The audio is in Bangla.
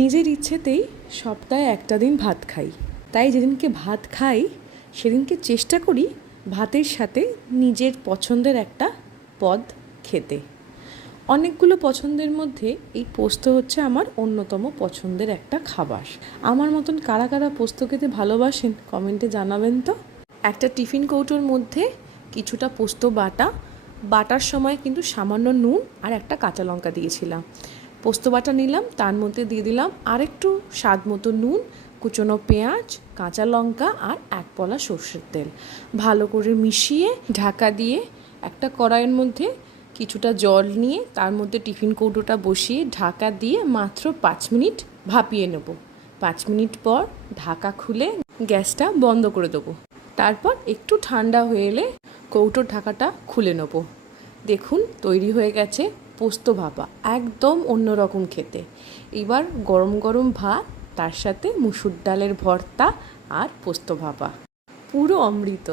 নিজের ইচ্ছেতেই সপ্তাহে একটা দিন ভাত খাই, তাই যেদিনকে ভাত খাই সেদিনকে চেষ্টা করি ভাতের সাথে নিজের পছন্দের একটা পদ খেতে। অনেকগুলো পছন্দের মধ্যে এই পোস্ত হচ্ছে আমার অন্যতম পছন্দের একটা খাবার। আমার মতন কারা কারা পোস্ত খেতে ভালোবাসেন কমেন্টে জানাবেন তো। একটা টিফিন কৌটোর মধ্যে কিছুটা পোস্ত বাটার সময় কিন্তু সামান্য নুন আর একটা কাঁচা লঙ্কা দিয়েছিলাম। পোস্ত বাটা নিলাম, তার মধ্যে দিয়ে দিলাম আরেকটু স্বাদ মতো নুন, কুচনো পেঁয়াজ, কাঁচা লঙ্কা আর এক পলা সর্ষের তেল ভালো করে মিশিয়ে ঢাকা দিয়ে একটা কড়াইয়ের মধ্যে কিছুটা জল নিয়ে তার মধ্যে টিফিন কৌটোটা বসিয়ে ঢাকা দিয়ে মাত্র 5 মিনিট ভাপিয়ে নেব। 5 মিনিট পর ঢাকা খুলে গ্যাসটা বন্ধ করে দেবো। তারপর একটু ঠান্ডা হয়ে এলে কৌটোর ঢাকাটা খুলে নেব। দেখুন তৈরি হয়ে গেছে পোস্ত ভাপা, একদম অন্যরকম খেতে। এবার গরম গরম ভাত, তার সাথে মুসুর ডালের ভর্তা আর পোস্ত ভাপা, পুরো অমৃত।